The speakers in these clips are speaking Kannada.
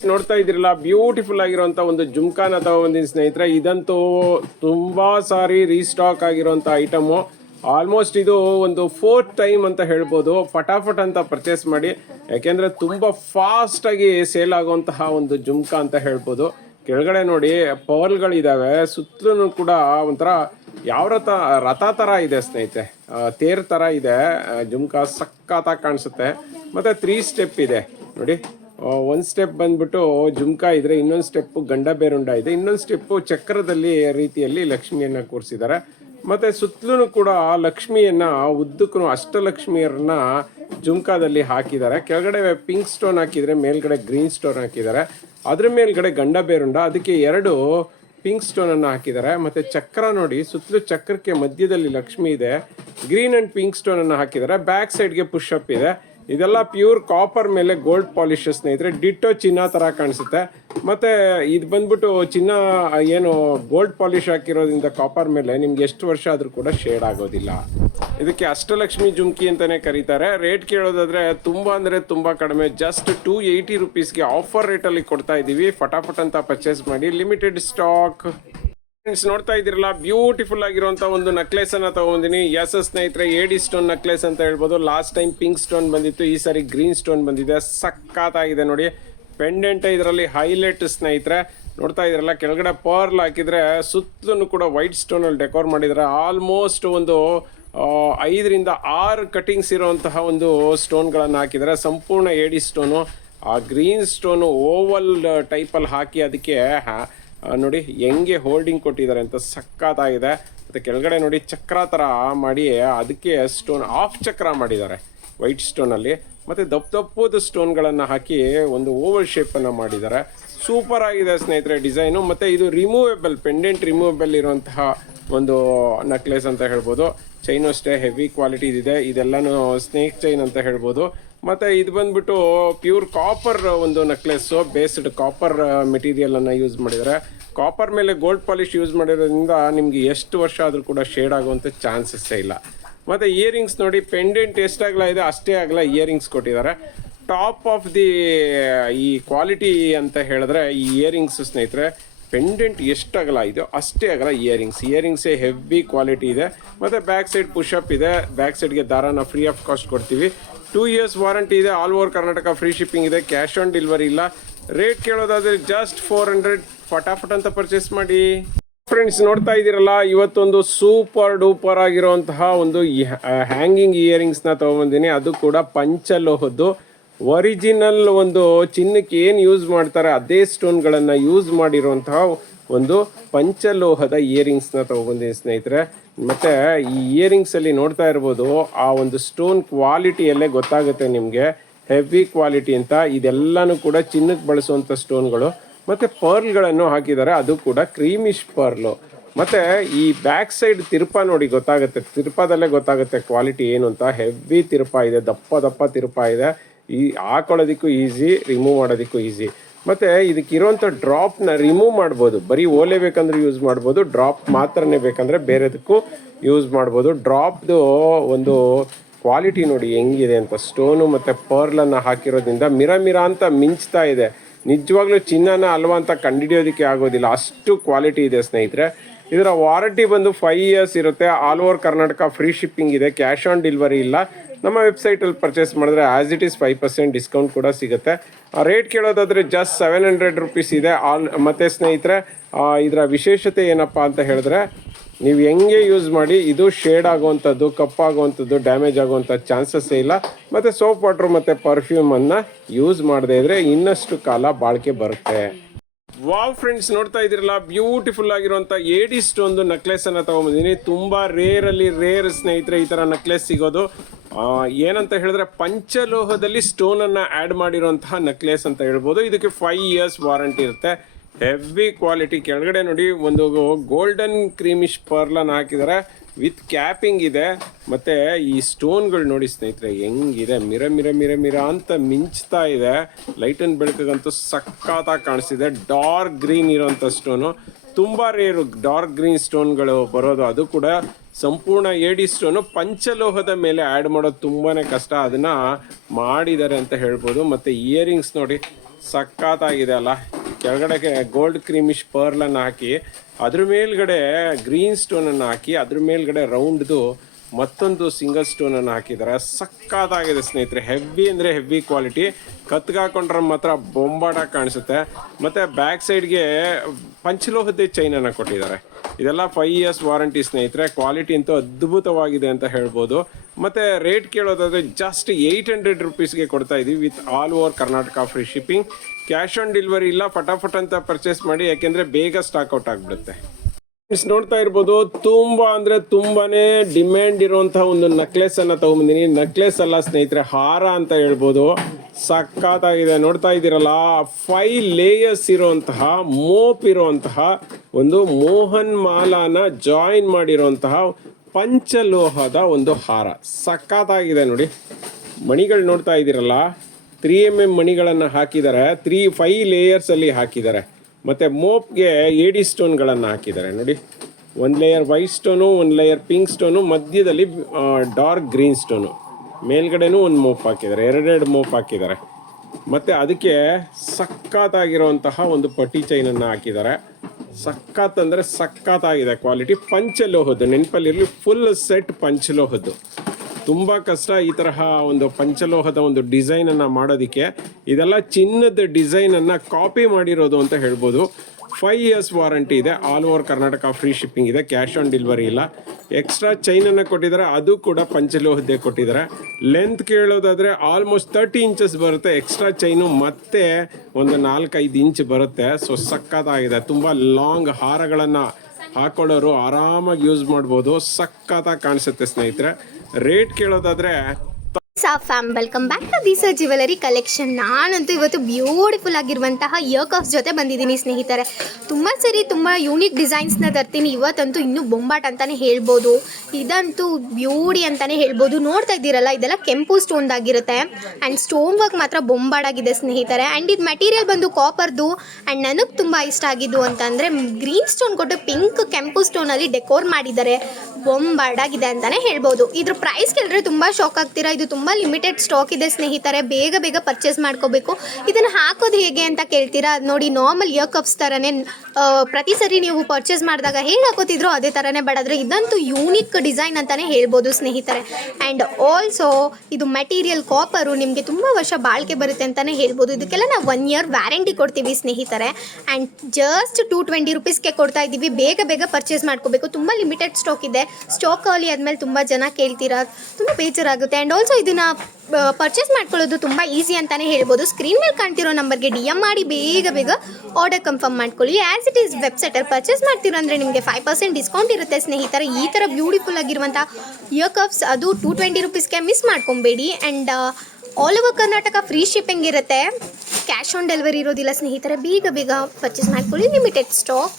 ನೋಡ್ತಾ ಇದ್ರಲ್ಲ, ಬ್ಯೂಟಿಫುಲ್ ಆಗಿರುವಂತ ಒಂದು ಜುಮ್ಕಾನ ತಗೊಂಡಿದ್ದೀನಿ ಸ್ನೇಹಿತರೆ. ಇದಂತೂ ತುಂಬಾ ಸಾರಿ ರೀಸ್ಟಾಕ್ ಆಗಿರುವಂತ ಐಟಮ್. ಆಲ್ಮೋಸ್ಟ್ ಇದು ಒಂದು 4th ಟೈಮ್ ಅಂತ ಹೇಳ್ಬೋದು. ಫಟಾಫಟ್ ಅಂತ ಪರ್ಚೇಸ್ ಮಾಡಿ, ಯಾಕೆಂದ್ರೆ ತುಂಬಾ ಫಾಸ್ಟ್ ಆಗಿ ಸೇಲ್ ಆಗುವಂತಹ ಒಂದು ಜುಮ್ಕಾ ಅಂತ ಹೇಳ್ಬೋದು. ಕೆಳಗಡೆ ನೋಡಿ ಪರ್ಲ್ಗಳಿದಾವೆ, ಸುತ್ತಲೂ ಕೂಡ ಒಂಥರ ಯಾವ ರಥ ತರ ಇದೆ ಸ್ನೇಹಿತರೆ, ತೇರ್ ತರ ಇದೆ. ಜುಮ್ಕಾ ಸಕ್ಕತ್ತಾಗಿ ಕಾಣಿಸುತ್ತೆ. ಮತ್ತೆ 3 ಸ್ಟೆಪ್ ಇದೆ ನೋಡಿ. ಒಂದು ಸ್ಟೆಪ್ ಬಂದ್ಬಿಟ್ಟು ಜುಮ್ಕಾ ಇದ್ರೆ, ಇನ್ನೊಂದು ಸ್ಟೆಪ್ ಗಂಡ ಬೇರುಂಡ ಇದೆ, ಇನ್ನೊಂದು ಸ್ಟೆಪ್ ಚಕ್ರದಲ್ಲಿ ರೀತಿಯಲ್ಲಿ ಲಕ್ಷ್ಮಿಯನ್ನ ಕೂರಿಸಿದ್ದಾರೆ. ಮತ್ತೆ ಸುತ್ತಲೂ ಕೂಡ ಲಕ್ಷ್ಮಿಯನ್ನ ಉದ್ದಕ್ಕೂ ಅಷ್ಟಲಕ್ಷ್ಮಿಯರನ್ನ ಜುಮ್ಕಾದಲ್ಲಿ ಹಾಕಿದ್ದಾರೆ. ಕೆಳಗಡೆ ಪಿಂಕ್ ಸ್ಟೋನ್ ಹಾಕಿದ್ರೆ, ಮೇಲ್ಗಡೆ ಗ್ರೀನ್ ಸ್ಟೋನ್ ಹಾಕಿದ್ದಾರೆ. ಅದ್ರ ಮೇಲ್ಗಡೆ ಗಂಡ ಬೇರುಂಡ, ಅದಕ್ಕೆ 2 ಪಿಂಕ್ ಸ್ಟೋನ್ ಅನ್ನ ಹಾಕಿದ್ದಾರೆ. ಮತ್ತೆ ಚಕ್ರ ನೋಡಿ, ಸುತ್ತಲೂ ಚಕ್ರಕ್ಕೆ ಮಧ್ಯದಲ್ಲಿ ಲಕ್ಷ್ಮಿ ಇದೆ, ಗ್ರೀನ್ ಅಂಡ್ ಪಿಂಕ್ ಸ್ಟೋನ್ ಅನ್ನ ಹಾಕಿದ್ದಾರೆ. ಬ್ಯಾಕ್ ಸೈಡ್ಗೆ ಪುಷ್ ಅಪ್ ಇದೆ. ಇದೆಲ್ಲ ಪ್ಯೂರ್ ಕಾಪರ್ ಮೇಲೆ ಗೋಲ್ಡ್ ಪಾಲಿಶ್ ಸ್ನೇಹಿತರೆ. ಡಿಟ್ಟೋ ಚಿನ್ನ ತರ ಕಾಣಿಸುತ್ತೆ. ಮತ್ತೆ ಇದು ಬಂದ್ಬಿಟ್ಟು ಚಿನ್ನ ಏನು ಗೋಲ್ಡ್ ಪಾಲಿಶ್ ಹಾಕಿರೋದ್ರಿಂದ ಕಾಪರ್ ಮೇಲೆ ನಿಮ್ಗೆ ಎಷ್ಟು ವರ್ಷ ಆದ್ರೂ ಕೂಡ ಶೇಡ್ ಆಗೋದಿಲ್ಲ. ಇದಕ್ಕೆ ಅಷ್ಟಲಕ್ಷ್ಮಿ ಜುಮ್ಕಿ ಅಂತಾನೆ ಕರೀತಾರೆ. ರೇಟ್ ಕೇಳೋದಾದ್ರೆ ತುಂಬಾ ಅಂದ್ರೆ ತುಂಬಾ ಕಡಿಮೆ, ಜಸ್ಟ್ 280 ರುಪೀಸ್ಗೆ ಆಫರ್ ರೇಟಲ್ಲಿ ಕೊಡ್ತಾ ಇದ್ದೀವಿ. ಫಟಾಫಟ್ ಅಂತ ಪರ್ಚೇಸ್ ಮಾಡಿ, ಲಿಮಿಟೆಡ್ ಸ್ಟಾಕ್. ನೋಡ್ತಾ ಇದ್ದೀರಲ್ಲ, ಬ್ಯೂಟಿಫುಲ್ ಆಗಿರುವಂತ ಒಂದು ನೆಕ್ಲೆಸ್ ಅನ್ನ ತಗೊಂಡಿನಿ. ಎಸ್ ಸ್ನೇಹಿತರೆ, ಏಡಿ ಸ್ಟೋನ್ ನೆಕ್ಲೆಸ್ ಅಂತ ಹೇಳ್ಬೋದು. ಲಾಸ್ಟ್ ಟೈಮ್ ಪಿಂಕ್ ಸ್ಟೋನ್ ಬಂದಿತ್ತು, ಈ ಸಾರಿ ಗ್ರೀನ್ ಸ್ಟೋನ್ ಬಂದಿದೆ. ಸಕ್ಕತ್ತಾಗಿದೆ ನೋಡಿ. ಪೆಂಡೆಂಟ್ ಇದರಲ್ಲಿ ಹೈಲೈಟ್ ಸ್ನೇಹಿತರೆ. ನೋಡ್ತಾ ಇದ್ರಲ್ಲ, ಕೆಳಗಡೆ ಪರ್ಲ್ ಹಾಕಿದ್ರೆ ಸುತ್ತಲೂ ಕೂಡ ವೈಟ್ ಸ್ಟೋನ್ ಅಲ್ಲಿ ಡೆಕೋರ್ ಮಾಡಿದ್ದಾರೆ. ಆಲ್ಮೋಸ್ಟ್ ಒಂದು 5 ರಿಂದ 6 ಕಟಿಂಗ್ಸ್ ಇರುವಂತಹ ಒಂದು ಸ್ಟೋನ್ಗಳನ್ನು ಹಾಕಿದ್ದಾರೆ. ಸಂಪೂರ್ಣ ಏಡಿ ಸ್ಟೋನು. ಆ ಗ್ರೀನ್ ಸ್ಟೋನು ಓವಲ್ ಟೈಪಲ್ಲಿ ಹಾಕಿ ಅದಕ್ಕೆ ನೋಡಿ ಹೆಂಗೆ ಹೋಲ್ಡಿಂಗ್ ಕೊಟ್ಟಿದ್ದಾರೆ ಅಂತ ಸಕ್ಕತ್ತಾಗಿದೆ. ಮತ್ತು ಕೆಳಗಡೆ ನೋಡಿ ಚಕ್ರ ಥರ ಮಾಡಿ ಅದಕ್ಕೆ ಸ್ಟೋನ್ ಆಫ್ ಚಕ್ರ ಮಾಡಿದ್ದಾರೆ ವೈಟ್ ಸ್ಟೋನಲ್ಲಿ. ಮತ್ತು ದಪ್ಪದ ಸ್ಟೋನ್ಗಳನ್ನು ಹಾಕಿ ಒಂದು ಓವಲ್ ಶೇಪನ್ನು ಮಾಡಿದ್ದಾರೆ. ಸೂಪರ್ ಆಗಿದೆ ಸ್ನೇಹಿತರೆ ಡಿಸೈನು. ಮತ್ತು ಇದು ರಿಮೂವೇಬಲ್, ಪೆಂಡೆಂಟ್ ರಿಮೂವೇಬಲ್ ಇರುವಂತಹ ಒಂದು ನೆಕ್ಲೆಸ್ ಅಂತ ಹೇಳ್ಬೋದು. ಚೈನು ಅಷ್ಟೇ ಹೆವಿ ಕ್ವಾಲಿಟಿ ಇದೆ. ಇದೆಲ್ಲನೂ ಸ್ನೇಕ್ ಚೈನ್ ಅಂತ ಹೇಳ್ಬೋದು. ಮತ್ತು ಇದು ಬಂದ್ಬಿಟ್ಟು ಪ್ಯೂರ್ ಕಾಪರ್ ಒಂದು ನೆಕ್ಲೆಸ್ಸು, ಬೇಸ್ಡ್ ಕಾಪರ್ ಮೆಟೀರಿಯಲನ್ನು ಯೂಸ್ ಮಾಡಿದ್ದಾರೆ. ಕಾಪರ್ ಮೇಲೆ ಗೋಲ್ಡ್ ಪಾಲಿಶ್ ಯೂಸ್ ಮಾಡಿರೋದ್ರಿಂದ ನಿಮಗೆ ಎಷ್ಟು ವರ್ಷ ಆದರೂ ಕೂಡ ಶೇಡ್ ಆಗುವಂಥ ಚಾನ್ಸಸ್ಸೇ ಇಲ್ಲ. ಮತ್ತು ಇಯರಿಂಗ್ಸ್ ನೋಡಿ, ಪೆಂಡೆಂಟ್ ಎಷ್ಟಾಗಲ ಇದೆ ಅಷ್ಟೇ ಆಗಲ ಇಯರಿಂಗ್ಸ್ ಕೊಟ್ಟಿದ್ದಾರೆ. ಟಾಪ್ ಆಫ್ ದಿ ಈ ಕ್ವಾಲಿಟಿ ಅಂತ ಹೇಳಿದ್ರೆ ಈ ಇಯರಿಂಗ್ಸ್ ಸ್ನೇಹಿತರೆ, ಪೆಂಡೆಂಟ್ ಎಷ್ಟಾಗಲ್ಲ ಇದೆಯೋ ಅಷ್ಟೇ ಆಗಲ್ಲ ಇಯರಿಂಗ್ಸೇ ಹೆವಿ ಕ್ವಾಲಿಟಿ ಇದೆ. ಮತ್ತು ಬ್ಯಾಕ್ ಸೈಡ್ ಪುಷಪ್ ಇದೆ. ಬ್ಯಾಕ್ ಸೈಡ್ಗೆ ದಾರಾನ ಫ್ರೀ ಆಫ್ ಕಾಸ್ಟ್ ಕೊಡ್ತೀವಿ. 2 years ವಾರಂಟಿ ಇದೆ. All over Karnataka free shipping ಇದೆ. ಕ್ಯಾಶ್ ಆನ್ ಡೆಲಿವರಿ ಇಲ್ಲ. ರೇಟ್ ಕೇಳೋದಾದ್ರೆ ಜಸ್ಟ್ 400. ಫಟಾಫಟ್ ಅಂತ ಪರ್ಚೇಸ್ ಮಾಡಿ. ಫ್ರೆಂಡ್ಸ್ ನೋಡ್ತಾ ಇದ್ದೀರಲ್ಲ, ಇವತ್ತೊಂದು ಸೂಪರ್ ಡೂಪರ್ ಆಗಿರುವಂತಹ ಒಂದು ಹ್ಯಾಂಗಿಂಗ್ ಇಯರಿಂಗ್ಸ್ನ ತೊಗೊಂಬಂದಿನಿ. ಅದು ಕೂಡ ಪಂಚಲೋಹದ್ದು ಒರಿಜಿನಲ್ ಒಂದು ಚಿನ್ನಕ್ಕೆ ಏನು ಯೂಸ್ ಮಾಡ್ತಾರೆ ಅದೇ ಸ್ಟೋನ್ಗಳನ್ನು ಯೂಸ್ ಮಾಡಿರುವಂತಹ ಒಂದು ಪಂಚಲೋಹದ ಇಯರಿಂಗ್ಸ್ನ ತೊಗೊಂಬಂದಿನಿ ಸ್ನೇಹಿತರೆ. ಮತ್ತು ಈ ಇಯರಿಂಗ್ಸಲ್ಲಿ ನೋಡ್ತಾ ಇರ್ಬೋದು, ಆ ಒಂದು ಸ್ಟೋನ್ ಕ್ವಾಲಿಟಿಯಲ್ಲೇ ಗೊತ್ತಾಗುತ್ತೆ ನಿಮಗೆ ಹೆವಿ ಕ್ವಾಲಿಟಿ ಅಂತ. ಇದೆಲ್ಲನೂ ಕೂಡ ಚಿನ್ನಕ್ಕೆ ಬಳಸುವಂಥ ಸ್ಟೋನ್ಗಳು. ಮತ್ತು ಪರ್ಲ್ಗಳನ್ನು ಹಾಕಿದ್ದಾರೆ, ಅದು ಕೂಡ ಕ್ರೀಮಿಶ್ ಪರ್ಲು. ಮತ್ತು ಈ ಬ್ಯಾಕ್ ಸೈಡ್ ತಿರುಪ ನೋಡಿ ಗೊತ್ತಾಗುತ್ತೆ, ತಿರುಪದಲ್ಲೇ ಗೊತ್ತಾಗುತ್ತೆ ಕ್ವಾಲಿಟಿ ಏನು ಅಂತ. ಹೆವಿ ತಿರುಪ ಇದೆ, ದಪ್ಪ ತಿರುಪ ಇದೆ. ಈ ಹಾಕೊಳ್ಳೋದಕ್ಕೂ ಈಸಿ, ರಿಮೂವ್ ಮಾಡೋದಕ್ಕೂ ಈಸಿ. ಮತ್ತು ಇದಕ್ಕಿರುವಂಥ ಡ್ರಾಪ್ನ ರಿಮೂವ್ ಮಾಡ್ಬೋದು. ಬರೀ ಓಲೆ ಬೇಕಂದ್ರೆ ಯೂಸ್ ಮಾಡ್ಬೋದು, ಡ್ರಾಪ್ ಮಾತ್ರನೇ ಬೇಕಂದರೆ ಬೇರೆದಕ್ಕೂ ಯೂಸ್ ಮಾಡ್ಬೋದು. ಡ್ರಾಪ್ದು ಒಂದು ಕ್ವಾಲಿಟಿ ನೋಡಿ ಹೆಂಗಿದೆ ಅಂತ. ಸ್ಟೋನು ಮತ್ತು ಪರ್ಲನ್ನು ಹಾಕಿರೋದ್ರಿಂದ ಮಿರ ಅಂತ ಮಿಂಚ್ತಾ ಇದೆ. ನಿಜವಾಗ್ಲೂ ಚಿನ್ನನ ಅಲ್ವಾ ಅಂತ ಕಂಡುಹಿಡಿಯೋದಕ್ಕೆ ಆಗೋದಿಲ್ಲ, ಅಷ್ಟು ಕ್ವಾಲಿಟಿ ಇದೆ ಸ್ನೇಹಿತರೆ. ಇದರ ವಾರಂಟಿ ಬಂದು 5 years ಇರುತ್ತೆ. All over Karnataka free shipping ಇದೆ. ಕ್ಯಾಶ್ ಆನ್ ಡೆಲಿವರಿ ಇಲ್ಲ. ನಮ್ಮ ವೆಬ್ಸೈಟಲ್ಲಿ ಪರ್ಚೇಸ್ ಮಾಡಿದ್ರೆ ಆ್ಯಸ್ ಇಟ್ ಈಸ್ 5% ಡಿಸ್ಕೌಂಟ್ ಕೂಡ ಸಿಗುತ್ತೆ. ರೇಟ್ ಕೇಳೋದಾದರೆ ಜಸ್ಟ್ 700 ರುಪೀಸ್ ಇದೆ. ಮತ್ತು ಸ್ನೇಹಿತರೆ, ಇದರ ವಿಶೇಷತೆ ಏನಪ್ಪ ಅಂತ ಹೇಳಿದ್ರೆ, ನೀವು ಹೆಂಗೆ ಯೂಸ್ ಮಾಡಿ ಇದು ಶೇಡ್ ಆಗುವಂಥದ್ದು, ಕಪ್ಪಾಗುವಂಥದ್ದು, ಡ್ಯಾಮೇಜ್ ಆಗುವಂಥ ಚಾನ್ಸಸ್ಸೇ ಇಲ್ಲ. ಮತ್ತು ಸೋಪ್ ವಾಟ್ರ್ ಮತ್ತು ಪರ್ಫ್ಯೂಮನ್ನು ಯೂಸ್ ಮಾಡದೇ ಇದ್ದರೆ ಇನ್ನಷ್ಟು ಕಾಲ ಬಾಳಿಕೆ ಬರುತ್ತೆ. ವಾವ್ ಫ್ರೆಂಡ್ಸ್ ನೋಡ್ತಾ ಇದ್ದೀರಲ್ಲ, ಬ್ಯೂಟಿಫುಲ್ ಆಗಿರುವಂಥ ಏಡಿ ಸ್ಟೋನ್ದು ನೆಕ್ಲೆಸನ್ನು ತೊಗೊಂಬಂದಿನಿ. ತುಂಬ ರೇರ್ ಸ್ನೇಹಿತರೆ ಈ ಥರ ನೆಕ್ಲೆಸ್ ಸಿಗೋದು. ಏನಂತ ಹೇಳಿದ್ರೆ ಪಂಚಲೋಹದಲ್ಲಿ ಸ್ಟೋನನ್ನು ಆ್ಯಡ್ ಮಾಡಿರುವಂತಹ ನೆಕ್ಲೆಸ್ ಅಂತ ಹೇಳ್ಬೋದು. ಇದಕ್ಕೆ 5 years ವಾರಂಟಿ ಇರುತ್ತೆ. Heavy quality. ಕೆಳಗಡೆ ನೋಡಿ ಒಂದು ಗೋಲ್ಡನ್ ಕ್ರೀಮಿಶ್ ಪರ್ಲನ್ನು ಹಾಕಿದ್ದಾರೆ, ವಿತ್ ಕ್ಯಾಪಿಂಗ್ ಇದೆ. ಮತ್ತು ಈ ಸ್ಟೋನ್ಗಳು ನೋಡಿ ಸ್ನೇಹಿತರೆ ಹೆಂಗಿದೆ, ಮಿರ ಅಂತ ಮಿಂಚ್ತಾ ಇದೆ. ಲೈಟ್ ಅಂಡ್ ಬೆಳಕಿಗಂತೂ ಸಕ್ಕತ್ತಾಗಿ ಕಾಣಿಸ್ತಿದೆ. ಡಾರ್ಕ್ ಗ್ರೀನ್ ಇರೋಂಥ ಸ್ಟೋನು. ತುಂಬ ರೇರು ಡಾರ್ಕ್ ಗ್ರೀನ್ ಸ್ಟೋನ್ಗಳು ಬರೋದು. ಅದು ಕೂಡ ಸಂಪೂರ್ಣ ಏಡಿ ಸ್ಟೋನು. ಪಂಚಲೋಹದ ಮೇಲೆ ಆ್ಯಡ್ ಮಾಡೋದು ತುಂಬಾ ಕಷ್ಟ, ಅದನ್ನು ಮಾಡಿದ್ದಾರೆ ಅಂತ ಹೇಳ್ಬೋದು. ಮತ್ತು ಇಯರಿಂಗ್ಸ್ ನೋಡಿ ಸಖತ್ತಾಗಿದೆ ಅಲ್ಲ. ಕೆಳಗಡೆಗೆ ಗೋಲ್ಡ್ ಕ್ರೀಮಿಶ್ ಪರ್ಲನ್ನು ಹಾಕಿ ಅದ್ರ ಮೇಲ್ಗಡೆ ಗ್ರೀನ್ ಸ್ಟೋನನ್ನು ಹಾಕಿ ಅದ್ರ ಮೇಲ್ಗಡೆ ರೌಂಡ್ದು ಮತ್ತೊಂದು ಸಿಂಗಲ್ ಸ್ಟೋನನ್ನು ಹಾಕಿದ್ದಾರೆ. ಸಖತ್ತಾಗಿದೆ ಸ್ನೇಹಿತರೆ. ಹೆವಿ ಅಂದರೆ ಹೆವಿ ಕ್ವಾಲಿಟಿ. ಕತ್ಗಾಕೊಂಡ್ರೆ ಮಾತ್ರ ಬೊಂಬಾಟಾಗಿ ಕಾಣಿಸುತ್ತೆ. ಮತ್ತು ಬ್ಯಾಕ್ ಸೈಡ್ಗೆ ಪಂಚಲೋಹದ ಚೈನನ್ನು ಕೊಟ್ಟಿದ್ದಾರೆ. ಇದೆಲ್ಲ 5 years ವಾರಂಟಿ ಸ್ನೇಹಿತರೆ. ಕ್ವಾಲಿಟಿ ಅಂತೂ ಅದ್ಭುತವಾಗಿದೆ ಅಂತ ಹೇಳ್ಬೋದು. ಮತ್ತು ರೇಟ್ ಕೇಳೋದಾದರೆ ಜಸ್ಟ್ 800 rupeesಗೆ ಕೊಡ್ತಾ ಇದ್ದೀವಿ with all over Karnataka free shipping. Cash on delivery ಇಲ್ಲ. ಫಟಾಫಟ್ ಅಂತ ಪರ್ಚೇಸ್ ಮಾಡಿ, ಯಾಕೆಂದರೆ ಬೇಗ ಸ್ಟಾಕ್ ಔಟ್ ಆಗಿಬಿಡುತ್ತೆ. ನೋಡ್ತಾ ಇರ್ಬೋದು, ತುಂಬ ಅಂದರೆ ತುಂಬಾನೇ ಡಿಮ್ಯಾಂಡ್ ಇರುವಂತಹ ಒಂದು ನೆಕ್ಲೆಸ್ ಅನ್ನು ತಗೊಂಬಂದಿನಿ. ನೆಕ್ಲೆಸ್ ಅಲ್ಲ ಸ್ನೇಹಿತರೆ, ಹಾರ ಅಂತ ಹೇಳ್ಬೋದು. ಸಖತ್ತಾಗಿದೆ. ನೋಡ್ತಾ ಇದ್ದೀರಲ್ಲ, 5 layers ಇರುವಂತಹ ಮೋಪ್ ಇರುವಂತಹ ಒಂದು ಮೋಹನ್ ಮಾಲಾನ ಜಾಯಿನ್ ಮಾಡಿರುವಂತಹ ಪಂಚಲೋಹದ ಒಂದು ಹಾರ. ಸಖತ್ತಾಗಿದೆ ನೋಡಿ. ಮಣಿಗಳು ನೋಡ್ತಾ ಇದ್ದೀರಲ್ಲ, 3mm ಮಣಿಗಳನ್ನು ಹಾಕಿದ್ದಾರೆ. 5 layers ಅಲ್ಲಿ ಹಾಕಿದ್ದಾರೆ. ಮತ್ತು ಮೋಪ್ಗೆ ಏಡಿ ಸ್ಟೋನ್ಗಳನ್ನು ಹಾಕಿದ್ದಾರೆ ನೋಡಿ. 1 layer white stone, 1 layer pink stone, ಮಧ್ಯದಲ್ಲಿ ಡಾರ್ಕ್ ಗ್ರೀನ್ ಸ್ಟೋನು, ಮೇಲ್ಗಡೆನೂ ಒಂದು ಮೋಪ್ ಹಾಕಿದ್ದಾರೆ. 2 ಮೋಪ್ ಹಾಕಿದ್ದಾರೆ. ಮತ್ತು ಅದಕ್ಕೆ ಸಖತ್ತಾಗಿರುವಂತಹ ಒಂದು ಪಟ್ಟಿ ಚೈನನ್ನು ಹಾಕಿದ್ದಾರೆ. ಸಖತ್ ಅಂದರೆ ಸಖತ್ತಾಗಿದೆ ಕ್ವಾಲಿಟಿ. ಪಂಚಲೋಹದ್ದು ನೆನಪಲ್ಲಿರಲಿ, ಫುಲ್ ಸೆಟ್ ಪಂಚಲೋಹದ್ದು. ತುಂಬ ಕಷ್ಟ ಈ ತರಹ ಒಂದು ಪಂಚಲೋಹದ ಒಂದು ಡಿಸೈನನ್ನು ಮಾಡೋದಕ್ಕೆ. ಇದೆಲ್ಲ ಚಿನ್ನದ ಡಿಸೈನನ್ನು ಕಾಪಿ ಮಾಡಿರೋದು ಅಂತ ಹೇಳ್ಬೋದು. 5 years ವಾರಂಟಿ ಇದೆ. All over Karnataka free shipping ಇದೆ. ಕ್ಯಾಶ್ ಆನ್ ಡೆಲಿವರಿ ಇಲ್ಲ. ಎಕ್ಸ್ಟ್ರಾ ಚೈನನ್ನು ಕೊಟ್ಟಿದ್ದಾರೆ, ಅದು ಕೂಡ ಪಂಚಲೋಹದ್ದೇ ಕೊಟ್ಟಿದ್ದಾರೆ. ಲೆಂತ್ ಕೇಳೋದಾದರೆ ಆಲ್ಮೋಸ್ಟ್ 30 inches ಬರುತ್ತೆ. ಎಕ್ಸ್ಟ್ರಾ ಚೈನು ಮತ್ತೆ ಒಂದು 4-5 inch ಬರುತ್ತೆ. ಸೊ ಸಖತ್ತಾಗಿದೆ. ತುಂಬ ಲಾಂಗ್ ಹಾರಗಳನ್ನು ಹಾಕೊಳ್ಳೋರು ಆರಾಮಾಗಿ ಯೂಸ್ ಮಾಡ್ಬೋದು. ಸಖತ್ತಾಗಿ ಕಾಣಿಸುತ್ತೆ ಸ್ನೇಹಿತರೆ. ರೇಟ್ ಕೇಳೋದಾದರೆ fam welcome back to this jewellery collection. ನಾನಂತೂ ಇವತ್ತು ಬ್ಯೂಟಿಫುಲ್ ಆಗಿರುವಂತಹ ಇಯರ್ ಕಫ್ಸ್ ಜೊತೆ ಬಂದಿದ್ದೀನಿ ಸ್ನೇಹಿತರೆ. ತುಂಬ ಸರಿ ತುಂಬ ಯೂನಿಕ್ ಡಿಸೈನ್ಸ್ನ ತರ್ತೀನಿ. ಇವತ್ತಂತೂ ಇನ್ನೂ ಬೊಂಬಾಟ್ ಅಂತಲೇ ಹೇಳ್ಬೋದು. ಇದಂತೂ ಬ್ಯೂಟಿ ಅಂತಲೇ ಹೇಳ್ಬೋದು. ನೋಡ್ತಾ ಇದ್ದೀರಲ್ಲ, ಇದೆಲ್ಲ ಕೆಂಪು ಸ್ಟೋನ್ದಾಗಿರುತ್ತೆ. ಆ್ಯಂಡ್ ಸ್ಟೋನ್ ವರ್ಕ್ ಮಾತ್ರ ಬೊಂಬಾಡಾಗಿದೆ ಸ್ನೇಹಿತರೆ. ಆ್ಯಂಡ್ ಇದು ಮೆಟೀರಿಯಲ್ ಬಂದು ಕಾಪರ್ದು. ಆ್ಯಂಡ್ ನನಗೆ ತುಂಬ ಇಷ್ಟ ಆಗಿದ್ದು ಅಂತಂದರೆ ಗ್ರೀನ್ ಸ್ಟೋನ್ ಕೊಟ್ಟು ಪಿಂಕ್ ಕೆಂಪು ಸ್ಟೋನಲ್ಲಿ ಡೆಕೋರ್ ಮಾಡಿದ್ದಾರೆ. ಬೊಂಬಾಡಾಗಿದೆ ಅಂತಲೇ ಹೇಳ್ಬೋದು. ಇದ್ರ ಪ್ರೈಸ್ ಕೇಳಿದ್ರೆ ತುಂಬ ಶಾಕ್ ಆಗ್ತೀರಾ. ಇದು ತುಂಬ ಲಿಮಿಟೆಡ್ ಸ್ಟಾಕ್ ಇದೆ ಸ್ನೇಹಿತರೆ. ಬೇಗ ಬೇಗ ಪರ್ಚೇಸ್ ಮಾಡ್ಕೋಬೇಕು. ಇದನ್ನು ಹಾಕೋದು ಹೇಗೆ ಅಂತ ಕೇಳ್ತೀರಾ? ನೋಡಿ, ನಾರ್ಮಲ್ ಇಯರ್ ಕಪ್ಸ್ ಥರನೇ ಪ್ರತಿ ಸರಿ ನೀವು ಪರ್ಚೇಸ್ ಮಾಡಿದಾಗ ಹೇಗೆ ಹಾಕೋತಿದ್ರು ಅದೇ ಥರನೇ ಬಡಾದ್ರೆ. ಇದಂತೂ ಯೂನಿಕ್ ಡಿಸೈನ್ ಅಂತಲೇ ಹೇಳ್ಬೋದು ಸ್ನೇಹಿತರೆ. ಆ್ಯಂಡ್ ಆಲ್ಸೋ ಇದು ಮೆಟೀರಿಯಲ್ ಕಾಪರು, ನಿಮಗೆ ತುಂಬ ವರ್ಷ ಬಾಳಿಕೆ ಬರುತ್ತೆ ಅಂತಲೇ ಹೇಳ್ಬೋದು. ಇದಕ್ಕೆಲ್ಲ ನಾವು 1 year ವ್ಯಾರಂಟಿ ಕೊಡ್ತೀವಿ ಸ್ನೇಹಿತರೆ. ಆ್ಯಂಡ್ ಜಸ್ಟ್ 220 rupeesಗೆ ಕೊಡ್ತಾ ಇದ್ದೀವಿ. ಬೇಗ ಬೇಗ ಪರ್ಚೇಸ್ ಮಾಡ್ಕೋಬೇಕು. ತುಂಬ ಲಿಮಿಟೆಡ್ ಸ್ಟಾಕ್ ಇದೆ. ಸ್ಟಾಕ್ ಖಾಲಿ ಆದಮೇಲೆ ತುಂಬ ಜನ ಕೇಳ್ತೀರಾ, ತುಂಬ ಬೇಜಾರಾಗುತ್ತೆ. ಆ್ಯಂಡ್ ಆಲ್ಸೋ ಇದನ್ನು ಪರ್ಚೇಸ್ ಮಾಡ್ಕೊಳ್ಳೋದು ತುಂಬ ಈಸಿ ಅಂತಲೇ ಹೇಳ್ಬೋದು. ಸ್ಕ್ರೀನ್ ಮೇಲೆ ಕಾಣ್ತಿರೋ ನಂಬರ್ಗೆ DM ಮಾಡಿ ಬೇಗ ಬೇಗ ಆರ್ಡರ್ ಕನ್ಫರ್ಮ್ ಮಾಡ್ಕೊಳ್ಳಿ. ಆ್ಯಸ್ ಇಟ್ ಈಸ್ ವೆಬ್ಸೈಟಲ್ಲಿ ಪರ್ಚೇಸ್ ಮಾಡ್ತೀರೋ ಅಂದರೆ ನಿಮಗೆ 5% ಡಿಸ್ಕೌಂಟ್ ಇರುತ್ತೆ ಸ್ನೇಹಿತರೆ. ಈ ಥರ ಬ್ಯೂಟಿಫುಲ್ ಆಗಿರುವಂಥ ಇಯರ್ ಕಪ್ಸ್ ಅದು 220 rupeesಗೆ ಮಿಸ್ ಮಾಡ್ಕೊಬೇಡಿ. And all over Karnataka free shipping ಇರುತ್ತೆ. ಕ್ಯಾಶ್ ಆನ್ ಡೆಲಿವರಿ ಇರೋದಿಲ್ಲ ಸ್ನೇಹಿತರೆ. ಬೇಗ ಬೇಗ ಪರ್ಚೇಸ್ ಮಾಡ್ಕೊಳ್ಳಿ. Limited stock.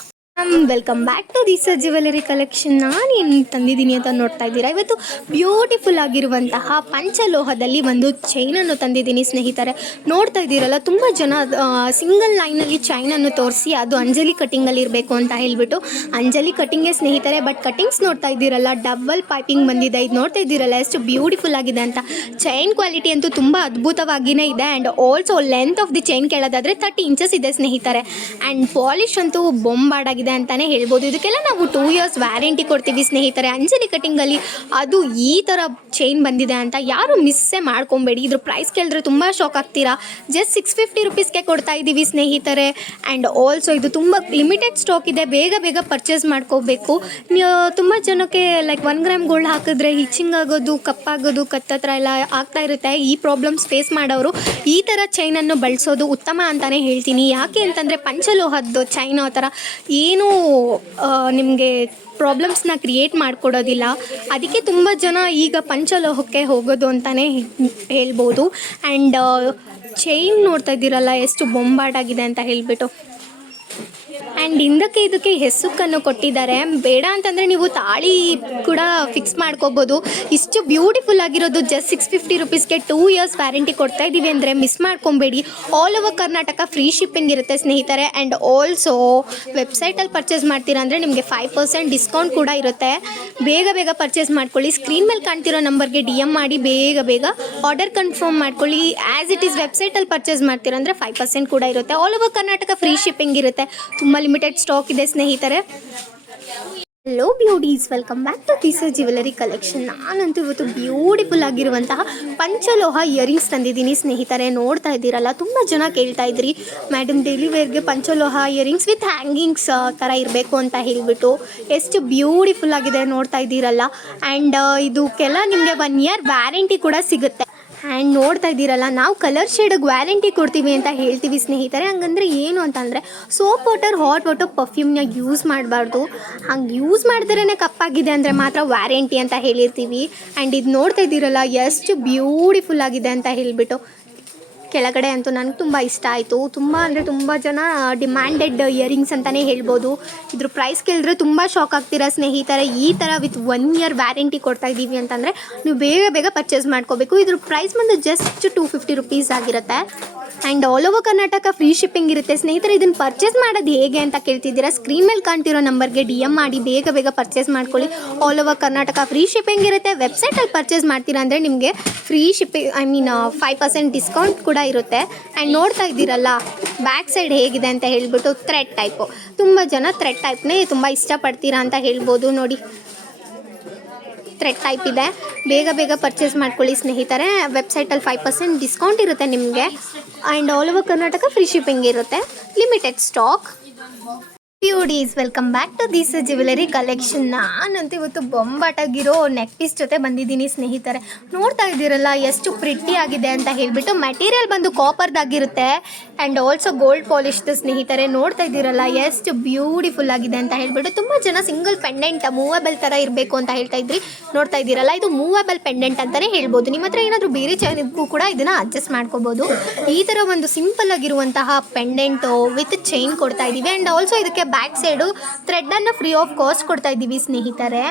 Welcome back to this jewellery collection. ನಾನು ಏನು ತಂದಿದ್ದೀನಿ ಅಂತ ನೋಡ್ತಾ ಇದ್ದೀರಾ. ಇವತ್ತು ಬ್ಯೂಟಿಫುಲ್ ಆಗಿರುವಂತಹ ಪಂಚಲೋಹದಲ್ಲಿ ಒಂದು ಚೈನನ್ನು ತಂದಿದ್ದೀನಿ ಸ್ನೇಹಿತರೆ. ನೋಡ್ತಾ ಇದ್ದೀರಲ್ಲ, ತುಂಬ ಜನ ಸಿಂಗಲ್ ಲೈನಲ್ಲಿ ಚೈನನ್ನು ತೋರಿಸಿ ಅದು ಅಂಜಲಿ ಕಟ್ಟಿಂಗಲ್ಲಿ ಇರಬೇಕು ಅಂತ ಹೇಳಿಬಿಟ್ಟು ಅಂಜಲಿ ಕಟ್ಟಿಂಗೇ ಸ್ನೇಹಿತರೆ. ಬಟ್ ಕಟ್ಟಿಂಗ್ಸ್ ನೋಡ್ತಾ ಇದ್ದೀರಲ್ಲ, ಡಬಲ್ ಪೈಪಿಂಗ್ ಬಂದಿದೆ. ಇದು ನೋಡ್ತಾ ಇದ್ದೀರಲ್ಲ ಎಷ್ಟು ಬ್ಯೂಟಿಫುಲ್ ಆಗಿದೆ ಅಂತ. ಚೈನ್ ಕ್ವಾಲಿಟಿ ಅಂತೂ ತುಂಬ ಅದ್ಭುತವಾಗಿಯೇ ಇದೆ. And also length of the chain ಕೇಳೋದಾದರೆ 30 inches ಇದೆ ಸ್ನೇಹಿತರೆ. ಆ್ಯಂಡ್ ಪಾಲಿಶ್ ಅಂತೂ ಬೊಂಬಾಡಾಗಿದೆ ಅಂತಾನೆ ಹೇಳ್ಬೋದು. ಇದಕ್ಕೆಲ್ಲ ನಾವು 2 years ವ್ಯಾರಂಟಿ ಕೊಡ್ತೀವಿ ಸ್ನೇಹಿತರೆ. ಅಂಜಲಿ ಕಟ್ಟಿಂಗಲ್ಲಿ ಅದು ಈ ಥರ ಚೈನ್ ಬಂದಿದೆ ಅಂತ ಯಾರು ಮಿಸ್ಸೇ ಮಾಡ್ಕೊಬೇಡಿ. ಇದ್ರ ಪ್ರೈಸ್ ಕೇಳಿದ್ರೆ ತುಂಬ ಶಾಕ್ ಆಗ್ತೀರಾ. ಜಸ್ಟ್ 650 rupeesಗೆ ಕೊಡ್ತಾ ಇದ್ದೀವಿ ಸ್ನೇಹಿತರೆ. ಆ್ಯಂಡ್ ಆಲ್ಸೋ ಇದು ತುಂಬ ಲಿಮಿಟೆಡ್ ಸ್ಟಾಕ್ ಇದೆ. ಬೇಗ ಬೇಗ ಪರ್ಚೇಸ್ ಮಾಡ್ಕೋಬೇಕು. ತುಂಬ ಜನಕ್ಕೆ ಲೈಕ್ 1 gram ಗೋಲ್ಡ್ ಹಾಕಿದ್ರೆ ಹಿಚಿಂಗ್ ಆಗೋದು, ಕಪ್ಪಾಗೋದು, ಕತ್ತತ್ರ ಎಲ್ಲ ಆಗ್ತಾ ಇರುತ್ತೆ. ಈ ಪ್ರಾಬ್ಲಮ್ಸ್ ಫೇಸ್ ಮಾಡೋರು ಈ ಥರ ಚೈನನ್ನು ಬಳಸೋದು ಉತ್ತಮ ಅಂತಲೇ ಹೇಳ್ತೀನಿ. ಯಾಕೆ ಅಂತಂದರೆ ಪಂಚಲೋಹದ್ದು ಚೈನ್ ಆ ಥರ ಏನು ನಿಮಗೆ ಪ್ರಾಬ್ಲಮ್ಸ್ನ ಕ್ರಿಯೇಟ್ ಮಾಡಿಕೊಡೋದಿಲ್ಲ. ಅದಕ್ಕೆ ತುಂಬ ಜನ ಈಗ ಪಂಚಲೋಹಕ್ಕೆ ಹೋಗೋದು ಅಂತಲೇ ಹೇಳ್ಬೋದು. ಆ್ಯಂಡ್ ಚೈನ್ ನೋಡ್ತಾ ಇದ್ದೀರಲ್ಲ ಎಷ್ಟು ಬೊಂಬಾಟಾಗಿದೆ ಅಂತ ಹೇಳಿಬಿಟ್ಟು. ಆ್ಯಂಡ್ ಹಿಂದಕ್ಕೆ ಇದಕ್ಕೆ ಹೆಸುಕನ್ನು ಕೊಟ್ಟಿದ್ದಾರೆ. ಬೇಡ ಅಂತಂದರೆ ನೀವು ತಾಳಿ ಕೂಡ ಫಿಕ್ಸ್ ಮಾಡ್ಕೋಬೋದು. ಇಷ್ಟು ಬ್ಯೂಟಿಫುಲ್ ಆಗಿರೋದು ಜಸ್ಟ್ 650 ರುಪೀಸ್ಗೆ 2 ಇಯರ್ಸ್ ವ್ಯಾರಂಟಿ ಕೊಡ್ತಾ ಇದ್ದೀವಿ ಅಂದರೆ ಮಿಸ್ ಮಾಡ್ಕೊಬೇಡಿ. All over Karnataka free shipping ಇರುತ್ತೆ ಸ್ನೇಹಿತರೆ. ಆ್ಯಂಡ್ ಆಲ್ಸೋ ವೆಬ್ಸೈಟಲ್ಲಿ ಪರ್ಚೇಸ್ ಮಾಡ್ತೀರಾ ಅಂದರೆ ನಿಮಗೆ 5% ಡಿಸ್ಕೌಂಟ್ ಕೂಡ ಇರುತ್ತೆ. ಬೇಗ ಬೇಗ ಪರ್ಚೇಸ್ ಮಾಡ್ಕೊಳ್ಳಿ. ಸ್ಕ್ರೀನ್ ಮೇಲೆ ಕಾಣ್ತಿರೋ ನಂಬರ್ಗೆ DM ಮಾಡಿ ಬೇಗ ಆರ್ಡರ್ ಕನ್ಫರ್ಮ್ ಮಾಡ್ಕೊಳ್ಳಿ. ಆ್ಯಸ್ ಇಟ್ ಈಸ್ ವೆಬ್ಸೈಟಲ್ಲಿ ಪರ್ಚೇಸ್ ಮಾಡ್ತೀರಾ ಅಂದರೆ 5% ಕೂಡ ಇರುತ್ತೆ. All over Karnataka free shipping ಇರುತ್ತೆ. ತುಂಬ ಲಿಮಿಟೆಡ್ ಸ್ಟಾಕ್ ಇದೆ ಸ್ನೇಹಿತರೆ. Hello beauties, welcome back to this jewellery collection. ನಾನಂತೂ ಇವತ್ತು ಬ್ಯೂಟಿಫುಲ್ ಆಗಿರುವಂತಹ ಪಂಚಲೋಹ ಇಯರಿಂಗ್ಸ್ ತಂದಿದ್ದೀನಿ ಸ್ನೇಹಿತರೆ. ನೋಡ್ತಾ ಇದ್ದೀರಲ್ಲ, ತುಂಬ ಜನ ಕೇಳ್ತಾ ಇದ್ರಿ ಮೇಡಮ್ ಡೈಲಿ ವೇರ್ಗೆ ಪಂಚಲೋಹ ಇಯರಿಂಗ್ಸ್ ವಿತ್ ಹ್ಯಾಂಗಿಂಗ್ಸ್ ಥರ ಇರಬೇಕು ಅಂತ ಹೇಳಿಬಿಟ್ಟು. ಎಷ್ಟು ಬ್ಯೂಟಿಫುಲ್ ಆಗಿದೆ ನೋಡ್ತಾ ಇದ್ದೀರಲ್ಲ. ಆ್ಯಂಡ್ ಇದಕ್ಕೆಲ್ಲ ನಿಮಗೆ 1 ಇಯರ್ ವ್ಯಾರಂಟಿ ಕೂಡ ಸಿಗುತ್ತೆ. ಆ್ಯಂಡ್ ನೋಡ್ತಾ ಇದ್ದೀರಲ್ಲ, ನಾವು ಕಲರ್ ಶೇಡಿಗೆ ವ್ಯಾರಂಟಿ ಕೊಡ್ತೀವಿ ಅಂತ ಹೇಳ್ತೀವಿ ಸ್ನೇಹಿತರೆ. ಹಂಗಂದ್ರೆ ಏನು ಅಂತಂದರೆ ಸೋಪ್ ವಾಟರ್, ಹಾಟ್ ವಾಟರ್, ಪರ್ಫ್ಯೂಮ್ನ ಯೂಸ್ ಮಾಡಬಾರ್ದು. ಹಂಗೆ ಯೂಸ್ ಮಾಡಿದ್ರೇ ಕಪ್ಪಾಗಿದೆ ಅಂದರೆ ಮಾತ್ರ ವ್ಯಾರಂಟಿ ಅಂತ ಹೇಳಿರ್ತೀವಿ. ಆ್ಯಂಡ್ ಇದು ನೋಡ್ತಾ ಇದ್ದೀರಲ್ಲ ಎಷ್ಟು ಬ್ಯೂಟಿಫುಲ್ ಆಗಿದೆ ಅಂತ ಹೇಳಿಬಿಟ್ಟು. ಕೆಳಗಡೆ ಅಂತೂ ನನಗೆ ತುಂಬ ಇಷ್ಟ ಆಯಿತು. ತುಂಬ ಅಂದರೆ ತುಂಬ ಜನ ಡಿಮ್ಯಾಂಡೆಡ್ ಇಯರಿಂಗ್ಸ್ ಅಂತಲೇ ಹೇಳ್ಬೋದು. ಇದ್ರ ಪ್ರೈಸ್ ಕೇಳಿದ್ರೆ ತುಂಬ ಶಾಕ್ ಆಗ್ತೀರಾ ಸ್ನೇಹಿತರೆ. ಈ ಥರ ವಿತ್ 1 ಇಯರ್ ವ್ಯಾರಂಟಿ ಕೊಡ್ತಾ ಇದ್ದೀವಿ ಅಂತಂದರೆ ನೀವು ಬೇಗ ಪರ್ಚೇಸ್ ಮಾಡ್ಕೋಬೇಕು. ಇದ್ರ ಪ್ರೈಸ್ ಬಂದು ಜಸ್ಟ್ 250 ರುಪೀಸ್ ಆಗಿರುತ್ತೆ. And all over Karnataka free shipping ಇರುತ್ತೆ ಸ್ನೇಹಿತರೆ. ಇದನ್ನು ಪರ್ಚೇಸ್ ಮಾಡೋದು ಹೇಗೆ ಅಂತ ಕೇಳ್ತಿದ್ದೀರಾ? ಸ್ಕ್ರೀನ್ ಮೇಲೆ ಕಾಣ್ತಿರೋ ನಂಬರ್ಗೆ DM ಮಾಡಿ ಬೇಗ ಪರ್ಚೇಸ್ ಮಾಡ್ಕೊಳ್ಳಿ. All over Karnataka free shipping ಇರುತ್ತೆ. ವೆಬ್ಸೈಟಲ್ಲಿ ಪರ್ಚೇಸ್ ಮಾಡ್ತೀರಾ ಅಂದರೆ ನಿಮಗೆ ಫ್ರೀ ಶಿಪ್ಪಿಂಗ್ 5% ಡಿಸ್ಕೌಂಟ್ ಕೂಡ ಇರುತ್ತೆ. ಆ್ಯಂಡ್ ನೋಡ್ತಾ ಇದ್ದೀರಲ್ಲ ಬ್ಯಾಕ್ ಸೈಡ್ ಹೇಗಿದೆ ಅಂತ ಹೇಳ್ಬಿಟ್ಟು, ಥ್ರೆಡ್ ಟೈಪು. ತುಂಬ ಜನ ಥ್ರೆಡ್ ಟೈಪ್ನೇ ತುಂಬ ಇಷ್ಟಪಡ್ತೀರಾ ಅಂತ ಹೇಳ್ಬೋದು. ನೋಡಿ, ಥ್ರೆಡ್ ಟೈಪ್ ಇದೆ. ಬೇಗ ಪರ್ಚೇಸ್ ಮಾಡ್ಕೊಳ್ಳಿ ಸ್ನೇಹಿತರೆ. ವೆಬ್ಸೈಟಲ್ಲಿ 5% ಡಿಸ್ಕೌಂಟ್ ಇರುತ್ತೆ ನಿಮಗೆ. And all over Karnataka free shipping ಇರುತ್ತೆ. Limited stock. Beauties, welcome back to this jewellery collection. ನಾನಂತೂ ಇವತ್ತು ಬೊಂಬಾಟಾಗಿರೋ ನೆಕ್ ಪೀಸ್ ಜೊತೆ ಬಂದಿದ್ದೀನಿ ಸ್ನೇಹಿತರೆ. ನೋಡ್ತಾ ಇದ್ದೀರಲ್ಲ ಎಷ್ಟು ಪ್ರಿಟ್ಟಿ ಆಗಿದೆ ಅಂತ ಹೇಳಿಬಿಟ್ಟು. ಮೆಟೀರಿಯಲ್ ಬಂದು ಕಾಪರ್ದಾಗಿರುತ್ತೆ ಆ್ಯಂಡ್ ಆಲ್ಸೋ ಗೋಲ್ಡ್ ಪಾಲಿಶ್ದು ಸ್ನೇಹಿತರೆ. ನೋಡ್ತಾ ಇದ್ದೀರಲ್ಲ ಎಷ್ಟು ಬ್ಯೂಟಿಫುಲ್ ಆಗಿದೆ ಅಂತ ಹೇಳಿಬಿಟ್ಟು. ತುಂಬ ಜನ ಸಿಂಗಲ್ ಪೆಂಡೆಂಟ್ ಮೂವೇಬಲ್ ಥರ ಇರಬೇಕು ಅಂತ ಹೇಳ್ತಾ ಇದ್ರಿ. ನೋಡ್ತಾ ಇದ್ದೀರಲ್ಲ, ಇದು ಮೂವೇಬಲ್ ಪೆಂಡೆಂಟ್ ಅಂತಲೇ ಹೇಳ್ಬೋದು. ನಿಮ್ಮ ಹತ್ರ ಏನಾದರೂ ಬೇರೆ ಚೈನ್ಗೂ ಕೂಡ ಇದನ್ನು ಅಡ್ಜಸ್ಟ್ ಮಾಡ್ಕೋಬೋದು. ಈ ಥರ ಒಂದು ಸಿಂಪಲ್ ಆಗಿರುವಂತಹ ಪೆಂಡೆಂಟು ವಿತ್ ಚೈನ್ ಕೊಡ್ತಾ ಇದ್ದೀವಿ. ಆ್ಯಂಡ್ ಆಲ್ಸೋ ಇದಕ್ಕೆ ಬ್ಯಾಕ್ ಸೈಡು ಥ್ರೆಡ್ಡನ್ನು ಫ್ರೀ ಆಫ್ ಕಾಸ್ಟ್ ಕೊಡ್ತಾ ಇದ್ದೀವಿ ಸ್ನೇಹಿತರೆ.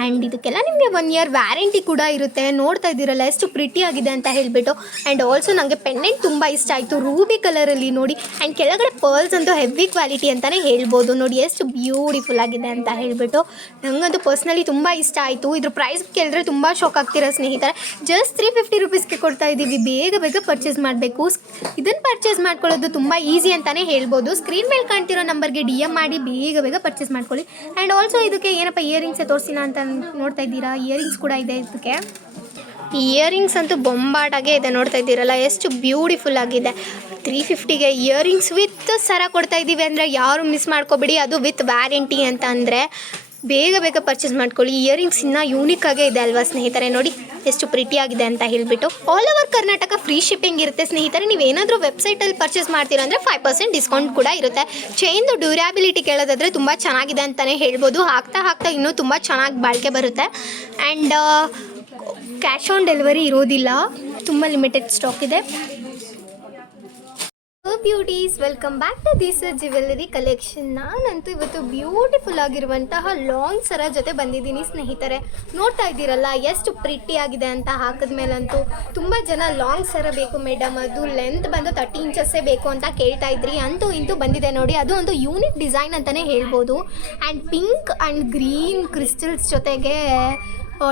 ಆ್ಯಂಡ್ ಇದಕ್ಕೆಲ್ಲ ನಿಮಗೆ 1 ಇಯರ್ ವ್ಯಾರಂಟಿ ಕೂಡ ಇರುತ್ತೆ. ನೋಡ್ತಾ ಇದ್ದೀರಲ್ಲ ಎಷ್ಟು ಪ್ರಿಟಿ ಆಗಿದೆ ಅಂತ ಹೇಳಿಬಿಟ್ಟು. ಆ್ಯಂಡ್ ಆಲ್ಸೋ ನನಗೆ ಪೆಂಡೆಂಟ್ ತುಂಬ ಇಷ್ಟ ಆಯಿತು, ರೂಬಿ ಕಲರಲ್ಲಿ ನೋಡಿ. ಆ್ಯಂಡ್ ಕೆಳಗಡೆ ಪರ್ಲ್ಸ್ ಅಂತೂ ಹೆವಿ ಕ್ವಾಲಿಟಿ ಅಂತಲೇ ಹೇಳ್ಬೋದು. ನೋಡಿ ಎಷ್ಟು ಬ್ಯೂಟಿಫುಲ್ ಆಗಿದೆ ಅಂತ ಹೇಳಿಬಿಟ್ಟು. ನನಗಂತೂ ಪರ್ಸ್ನಲಿ ತುಂಬ ಇಷ್ಟ ಆಯಿತು. ಇದ್ರ ಪ್ರೈಸ್ ಕೇಳಿದ್ರೆ ತುಂಬ ಶಾಕ್ ಆಗ್ತೀರಾ ಸ್ನೇಹಿತರೆ. ಜಸ್ಟ್ 350 ರುಪೀಸ್ಗೆ ಕೊಡ್ತಾ ಇದ್ದೀವಿ. ಬೇಗ ಪರ್ಚೇಸ್ ಮಾಡಬೇಕು. ಇದನ್ನು ಪರ್ಚೇಸ್ ಮಾಡ್ಕೊಳ್ಳೋದು ತುಂಬ ಈಸಿ ಅಂತಲೇ ಹೇಳ್ಬೋದು. ಸ್ಕ್ರೀನ್ ಮೇಲೆ ಕಾಣ್ತಿರೋ ನಂಬರ್ಗೆ DM ಮಾಡಿ ಬೇಗ ಪರ್ಚೇಸ್ ಮಾಡ್ಕೊಳ್ಳಿ. ಆ್ಯಂಡ್ ಆಲ್ಸೋ ಇದಕ್ಕೆ ಏನಪ್ಪ ಇಯರಿಂಗ್ಸೇ ತೋರಿಸಿಲ್ಲ ಅಂತ ನೋಡ್ತಾ ಇದ್ದೀರಾ, ಇಯರಿಂಗ್ಸ್ ಕೂಡ ಇದೆ ಇದಕ್ಕೆ. ಇಯರಿಂಗ್ಸ್ ಅಂತೂ ಬೊಂಬಾಟಾಗೆ ಇದೆ. ನೋಡ್ತಾ ಇದ್ದೀರಲ್ಲ ಎಷ್ಟು ಬ್ಯೂಟಿಫುಲ್ ಆಗಿದೆ. 350ಗೆ ಇಯರಿಂಗ್ಸ್ ವಿತ್ ಸರ ಕೊಡ್ತಾ ಇದ್ದೀವಿ ಅಂದರೆ ಯಾರು ಮಿಸ್ ಮಾಡ್ಕೋಬೇಡಿ. ಅದು ವಿತ್ ವ್ಯಾರಂಟಿ ಅಂತ ಅಂದರೆ ಬೇಗ ಪರ್ಚೇಸ್ ಮಾಡ್ಕೊಳ್ಳಿ. ಇಯರಿಂಗ್ಸ್ ಇನ್ನೂ ಯೂನಿಕ್ ಆಗೇ ಇದೆ ಅಲ್ವಾ ಸ್ನೇಹಿತರೆ. ನೋಡಿ ಎಷ್ಟು ಪ್ರಿಟಿ ಆಗಿದೆ ಅಂತ ಹೇಳಿಬಿಟ್ಟು. All over Karnataka free shipping ಇರುತ್ತೆ ಸ್ನೇಹಿತರೆ. ನೀವೇನಾದರೂ ವೆಬ್ಸೈಟಲ್ಲಿ ಪರ್ಚೇಸ್ ಮಾಡ್ತೀರಾ ಅಂದರೆ 5% ಡಿಸ್ಕೌಂಟ್ ಕೂಡ ಇರುತ್ತೆ. ಚೈನ್ದು ಡ್ಯೂರಾಬಿಲಿಟಿ ಕೇಳೋದಾದರೆ ತುಂಬ ಚೆನ್ನಾಗಿದೆ ಅಂತಲೇ ಹೇಳ್ಬೋದು. ಹಾಕ್ತಾ ಇನ್ನೂ ತುಂಬ ಚೆನ್ನಾಗಿ ಬಾಳಿಕೆ ಬರುತ್ತೆ. ಆ್ಯಂಡ್ ಕ್ಯಾಶ್ ಆನ್ ಡೆಲಿವರಿ ಇರೋದಿಲ್ಲ. ತುಂಬ ಲಿಮಿಟೆಡ್ ಸ್ಟಾಕ್ ಇದೆ. Beauties, welcome back to this jewellery collection. ನಾನಂತೂ ಇವತ್ತು ಬ್ಯೂಟಿಫುಲ್ ಆಗಿರುವಂತಹ ಲಾಂಗ್ ಸರ ಜೊತೆ ಬಂದಿದ್ದೀನಿ ಸ್ನೇಹಿತರೆ. ನೋಡ್ತಾ ಇದ್ದೀರಲ್ಲ ಎಷ್ಟು ಪ್ರಿಟಿ ಆಗಿದೆ ಅಂತ. ಹಾಕಿದ್ಮೇಲಂತೂ ತುಂಬ ಜನ ಲಾಂಗ್ ಸರ ಬೇಕು ಮೇಡಮ್, ಅದು ಲೆಂತ್ ಬಂದು 30 ಇಂಚಸ್ಸೇ ಬೇಕು ಅಂತ ಕೇಳ್ತಾ ಇದ್ರಿ. ಅಂತೂ ಇಂತೂ ಬಂದಿದೆ ನೋಡಿ. ಅದು ಒಂದು ಯೂನಿಕ್ ಡಿಸೈನ್ ಅಂತಲೇ ಹೇಳ್ಬೋದು. And pink and green crystals ಜೊತೆಗೆ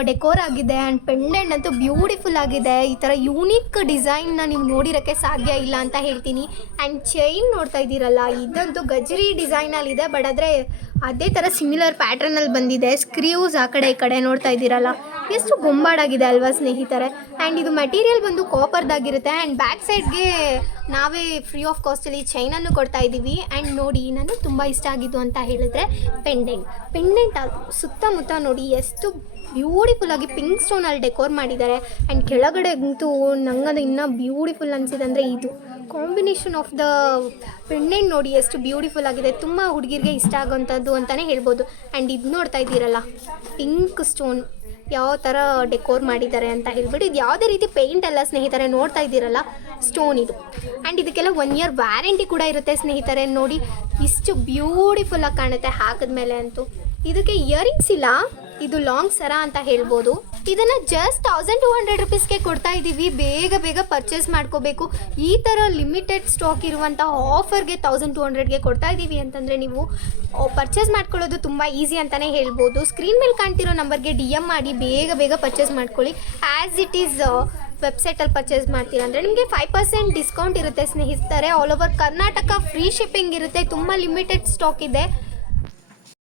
ಡೆಕೋರ್ ಆಗಿದೆ. ಆ್ಯಂಡ್ ಪೆಂಡೆಂಟ್ ಅಂತೂ ಬ್ಯೂಟಿಫುಲ್ ಆಗಿದೆ. ಈ ಥರ ಯೂನಿಕ್ ಡಿಸೈನ್ನ ನೀವು ನೋಡಿರೋಕ್ಕೆ ಸಾಧ್ಯ ಇಲ್ಲ ಅಂತ ಹೇಳ್ತೀನಿ. ಆ್ಯಂಡ್ ಚೈನ್ ನೋಡ್ತಾ ಇದ್ದೀರಲ್ಲ, ಇದಂತೂ ಗಜರಿ ಡಿಸೈನಲ್ಲಿದೆ. ಬಟ್ ಆದರೆ ಅದೇ ಥರ ಸಿಮಿಲರ್ ಪ್ಯಾಟ್ರನಲ್ಲಿ ಬಂದಿದೆ. ಸ್ಕ್ರೀವ್ಸ್ ಆ ಕಡೆ ಈ ಕಡೆ ನೋಡ್ತಾ ಇದ್ದೀರಲ್ಲ, ಎಷ್ಟು ಬೊಂಬಾಡಾಗಿದೆ ಅಲ್ವಾ ಸ್ನೇಹಿತರೆ. ಆ್ಯಂಡ್ ಇದು ಮೆಟೀರಿಯಲ್ ಬಂದು ಕಾಪರ್ದಾಗಿರುತ್ತೆ. ಆ್ಯಂಡ್ ಬ್ಯಾಕ್ ಸೈಡ್ಗೆ ನಾವೇ ಫ್ರೀ ಆಫ್ ಕಾಸ್ಟಲ್ಲಿ ಚೈನನ್ನು ಕೊಡ್ತಾ ಇದ್ದೀವಿ. ಆ್ಯಂಡ್ ನೋಡಿ, ನನಗೆ ತುಂಬ ಇಷ್ಟ ಆಗಿದ್ದು ಅಂತ ಹೇಳಿದ್ರೆ ಪೆಂಡೆಂಟ್ ಸುತ್ತಮುತ್ತ ನೋಡಿ ಎಷ್ಟು ಬ್ಯೂಟಿಫುಲ್ ಆಗಿ ಪಿಂಕ್ ಸ್ಟೋನಲ್ಲಿ ಡೆಕೋರ್ ಮಾಡಿದ್ದಾರೆ. ಆ್ಯಂಡ್ ಕೆಳಗಡೆ ಅಂತೂ ನಂಗದು ಇನ್ನೂ ಬ್ಯೂಟಿಫುಲ್ ಅನಿಸಿದೆ ಅಂದರೆ ಇದು ಕಾಂಬಿನೇಷನ್ ಆಫ್ ದ ಪೆಂಡೆಂಟ್ ನೋಡಿ ಎಷ್ಟು ಬ್ಯೂಟಿಫುಲ್ ಆಗಿದೆ. ತುಂಬ ಹುಡುಗಿರಿಗೆ ಇಷ್ಟ ಆಗೋವಂಥದ್ದು ಅಂತಲೇ ಹೇಳ್ಬೋದು. ಆ್ಯಂಡ್ ಇದು ನೋಡ್ತಾ ಇದ್ದೀರಲ್ಲ, ಪಿಂಕ್ ಸ್ಟೋನ್ ಯಾವ ಥರ ಡೆಕೋರ್ ಮಾಡಿದ್ದಾರೆ ಅಂತ ಹೇಳ್ಬಿಟ್ಟು ಇದು ಯಾವುದೇ ರೀತಿ ಪೇಂಟ್ ಅಲ್ಲ ಸ್ನೇಹಿತರೆ, ನೋಡ್ತಾ ಇದ್ದೀರಲ್ಲ ಸ್ಟೋನ್ ಇದು. ಆ್ಯಂಡ್ ಇದಕ್ಕೆಲ್ಲ 1 year ವ್ಯಾರಂಟಿ ಕೂಡ ಇರುತ್ತೆ ಸ್ನೇಹಿತರೆ. ನೋಡಿ ಇಷ್ಟು ಬ್ಯೂಟಿಫುಲ್ಲಾಗಿ ಕಾಣುತ್ತೆ ಹಾಕಿದ್ಮೇಲೆ ಅಂತೂ. ಇದಕ್ಕೆ ಇಯರಿಂಗ್ಸ್ ಇಲ್ಲ, ಇದು ಲಾಂಗ್ ಸರ ಅಂತ ಹೇಳ್ಬೋದು. ಇದನ್ನು ಜಸ್ಟ್ 1200 ರುಪೀಸ್ಗೆ ಕೊಡ್ತಾ ಇದ್ದೀವಿ. ಬೇಗ ಬೇಗ ಪರ್ಚೇಸ್ ಮಾಡ್ಕೋಬೇಕು. ಈ ಥರ ಲಿಮಿಟೆಡ್ ಸ್ಟಾಕ್ ಇರುವಂಥ ಆಫರ್ಗೆ 1200ಗೆ ಕೊಡ್ತಾ ಇದ್ದೀವಿ ಅಂತಂದರೆ ನೀವು ಪರ್ಚೇಸ್ ಮಾಡ್ಕೊಳ್ಳೋದು ತುಂಬ ಈಸಿ ಅಂತಲೇ ಹೇಳ್ಬೋದು. ಸ್ಕ್ರೀನ್ ಮೇಲೆ ಕಾಣ್ತಿರೋ ನಂಬರ್ಗೆ DM ಮಾಡಿ ಬೇಗ ಬೇಗ ಪರ್ಚೇಸ್ ಮಾಡ್ಕೊಳ್ಳಿ. ಆ್ಯಸ್ ಇಟ್ ಈಸ್ ವೆಬ್ಸೈಟಲ್ಲಿ ಪರ್ಚೇಸ್ ಮಾಡ್ತೀರಾ ಅಂದರೆ ನಿಮಗೆ 5% ಡಿಸ್ಕೌಂಟ್ ಇರುತ್ತೆ ಸ್ನೇಹಿತರೆ. All over Karnataka free shipping ಇರುತ್ತೆ. ತುಂಬ ಲಿಮಿಟೆಡ್ ಸ್ಟಾಕ್ ಇದೆ.